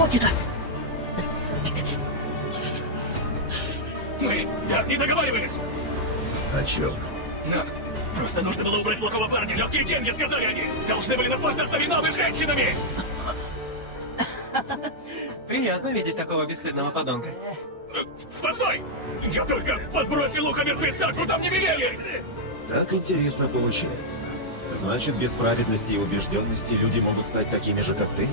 Окита! Мы так не договаривались! О чем? Нам просто нужно было убрать плохого парня. Легкие деньги, сказали они. Должны были наслаждаться вином и женщинами. Приятно видеть такого бесстыдного подонка. Постой! Я только подбросил ухо мертвеца, куда мне велели! Как интересно получается. Значит, без праведности и убежденности люди могут стать такими же, как ты?